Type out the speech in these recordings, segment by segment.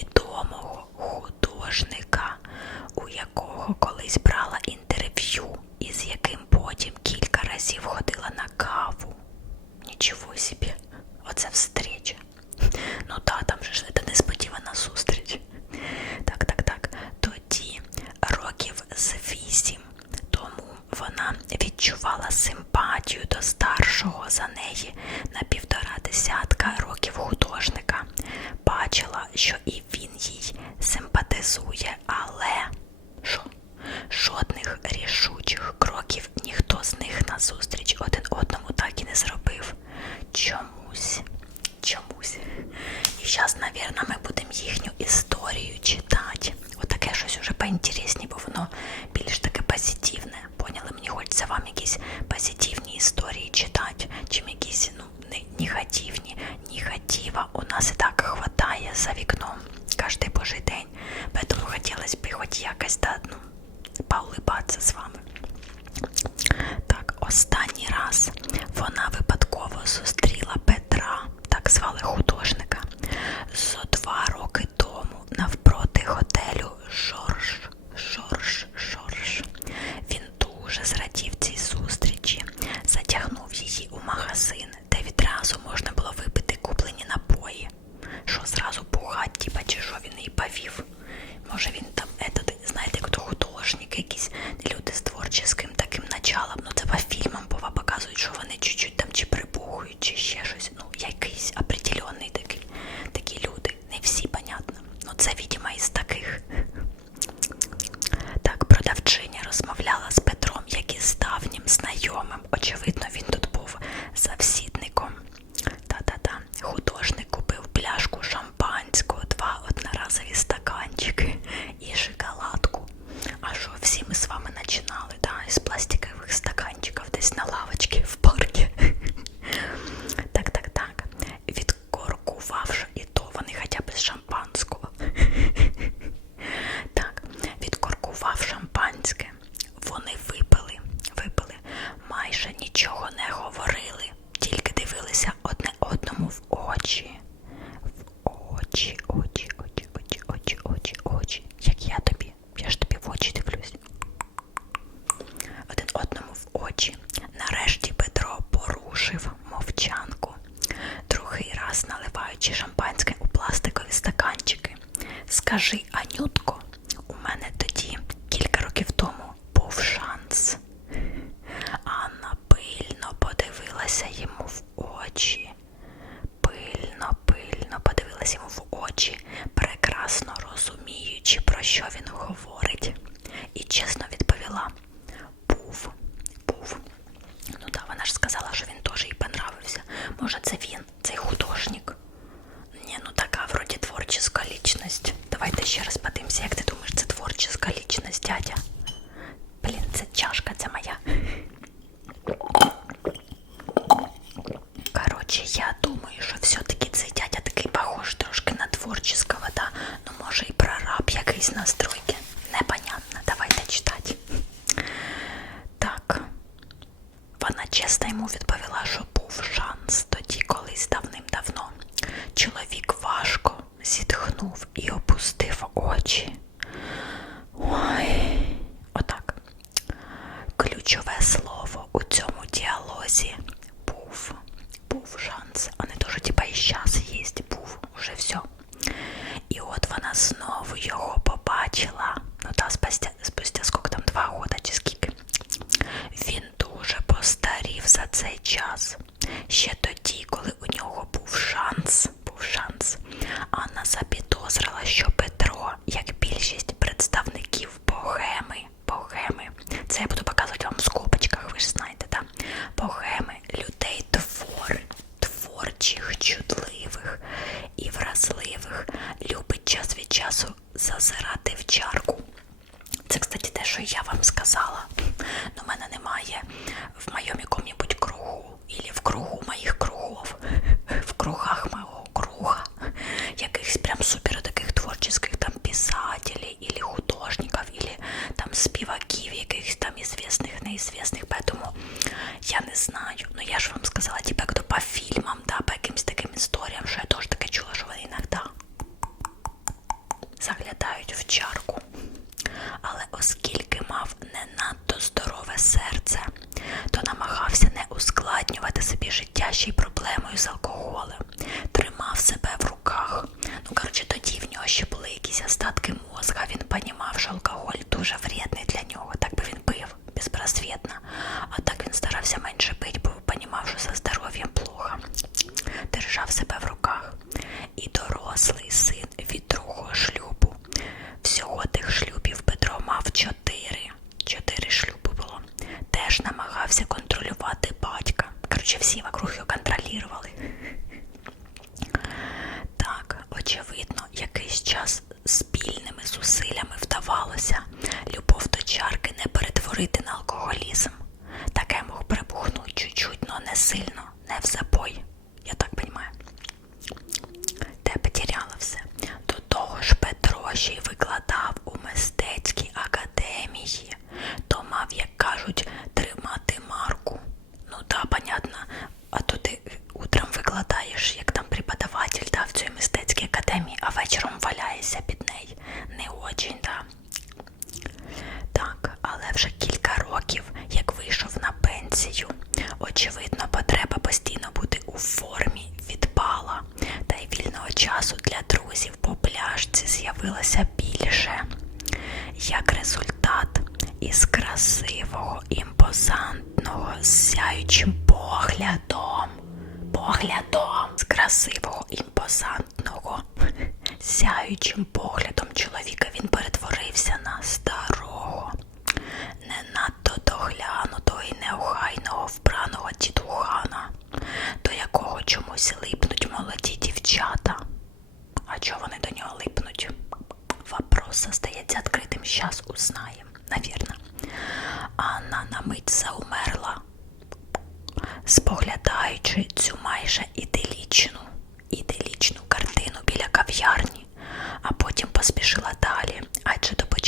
відомого художника, у якого колись брала інтерв'ю, і з яким потім кілька разів ходила на каву. Нічого собі, оце встрі. фізкалічність. Давайте ще раз подивимося, як ти Тому я не знаю. ну я ж вам сказала, типа, кто по фільмам, да, вирвали. Так, очевидно, якийсь час спільними зусиллями вдавалося чоловічим поглядом, поглядом з красивого імпозантного, сяючим поглядом.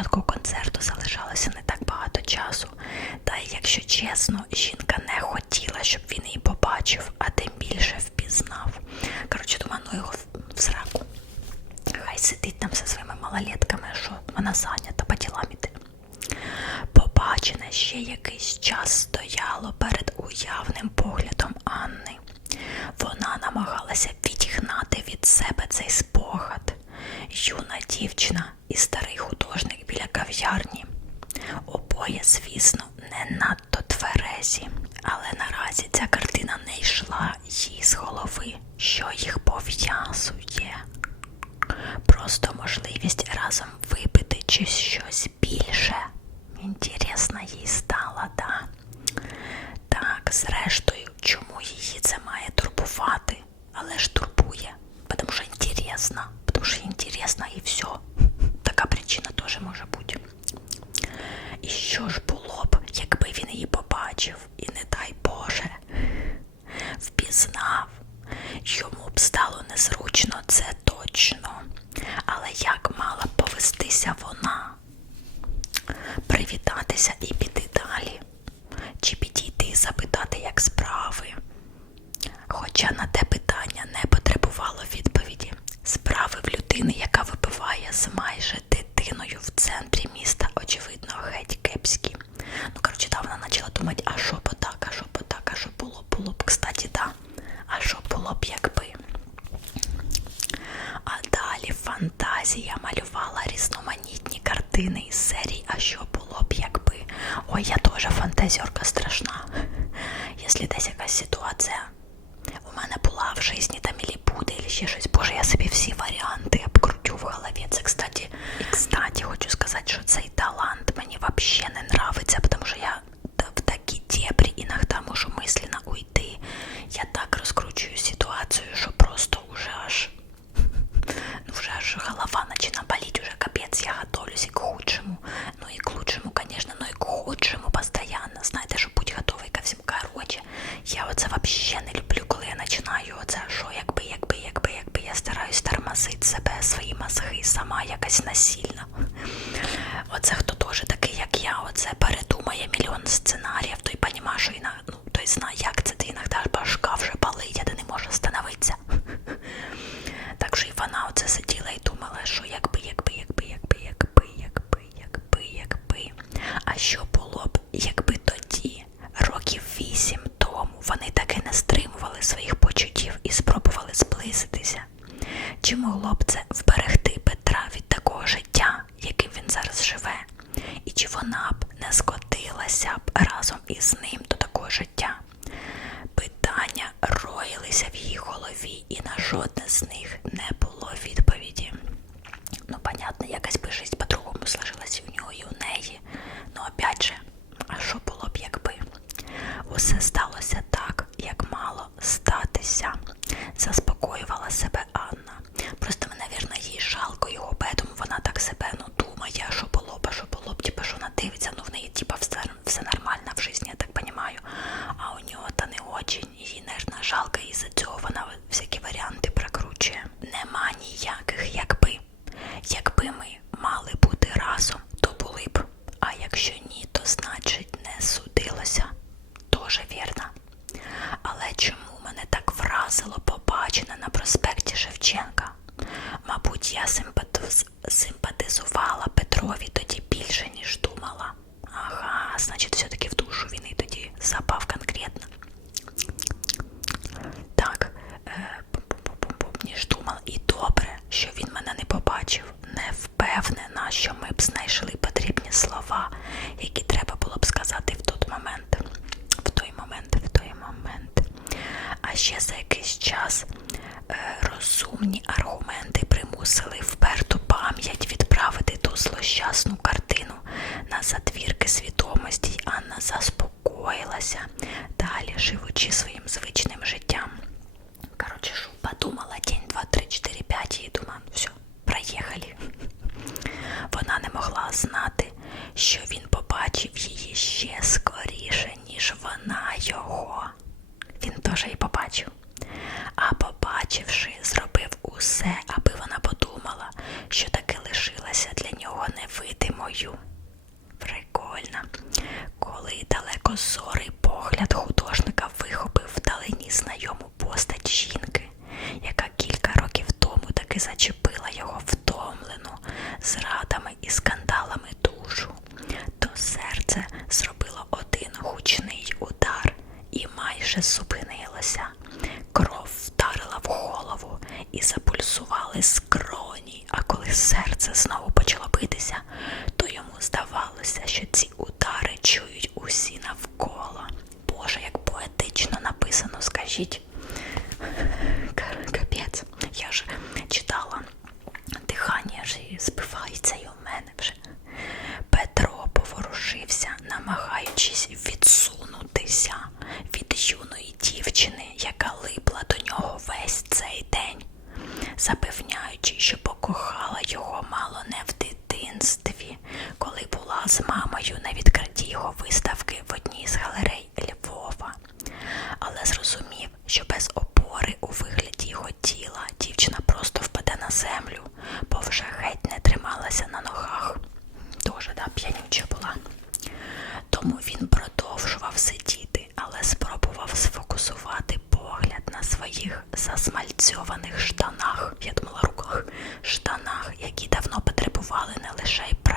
початку концерту залишалося не так багато часу, та й, якщо чесно, жінка не хотіла, щоб він її побачив, а тим більше впізнав. Коротше, думаю, його в сраку. Хай сидить там зі своїми малолетками, що вона зайнята по ділам іде. Побачене ще якийсь час стояло перед уявним поглядом Анни. Вона намагалася відігнати від себе цей спогад. Юна дівчина і старий художник біля кав'ярні. Обоє, звісно, не надто тверезі, але наразі ця картина не йшла їй з голови, що їх пов'язує. Просто можливість разом випити чи щось більше. Інтересна їй стала. да? Так, зрештою. якась насильна. теж її побачив. А побачивши, зробив усе, аби вона подумала, що таки лишилася для нього невидимою. Прикольно, коли далеко зорий погляд художника вихопив вдалині знайому постать жінки, яка кілька років тому таки зачепила його втомлену зрадами і скандалами душу, то серце зробило один гучний удар і майже зупинило is providing. грошей.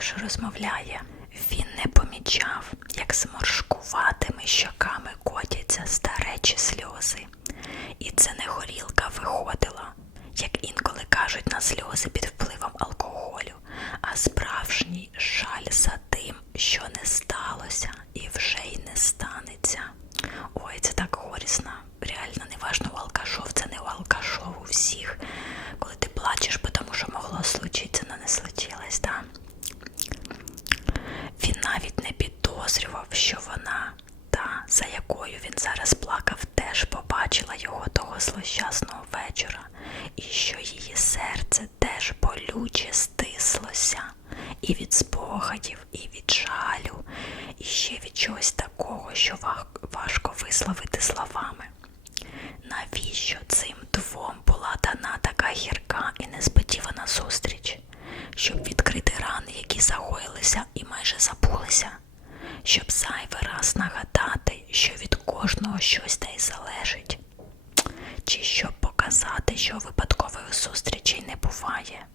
Що розмовляє. Він не помічав, як зморшкуватими щоками котяться старечі сльози. І це не горілка виходила, як інколи кажуть на сльози під впливом алкоголю, а справжній жаль за тим, що не сталося і вже й не станеться. Ой, це так горісно. Реально, не важно у алкашов, це не у алкашов у всіх. Коли ти плачеш, тому що могло случитися, але не случилось, так? Він навіть не підозрював, що вона, та, за якою він зараз плакав, теж побачила його того злощасного вечора, і що її серце теж болюче стислося і від спогадів, і від жалю, і ще від чогось такого, що важко висловити словами. Навіщо цим двом була дана така гірка і несподівана зустріч, щоб відкрити загоїлися і майже забулися, щоб зайвий раз нагадати, що від кожного щось й залежить, чи щоб показати, що випадкових зустрічей не буває,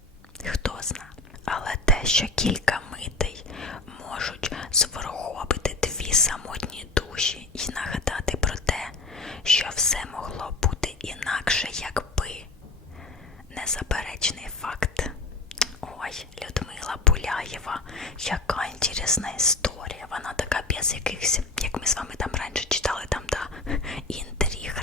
хто зна. Але те, що кілька митей можуть зворохобити дві самотні душі і нагадати про те, що все могло бути інакше, якби незаперечний факт. Ой, Людмила Буляєва, яка інтересна історія. Вона така без якихось, як ми з вами там раніше читали, там да, інтриг,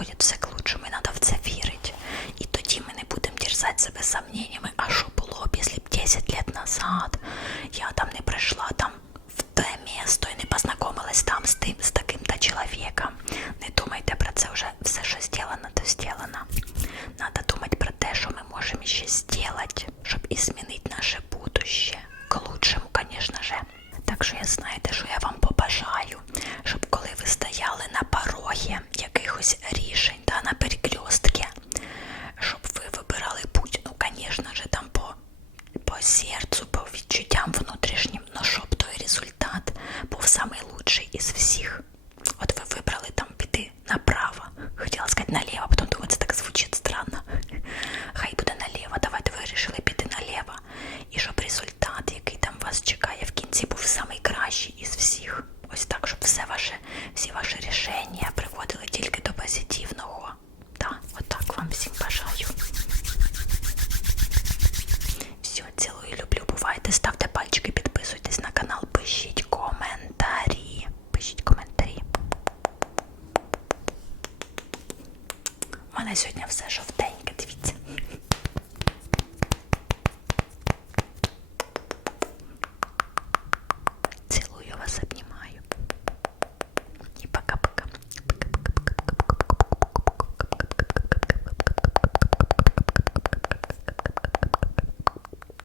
происходит все к лучшему, и надо в це вірити. І тоді ми не будемо дерзати себе сомненнями, а що було б, якщо б 10 лет назад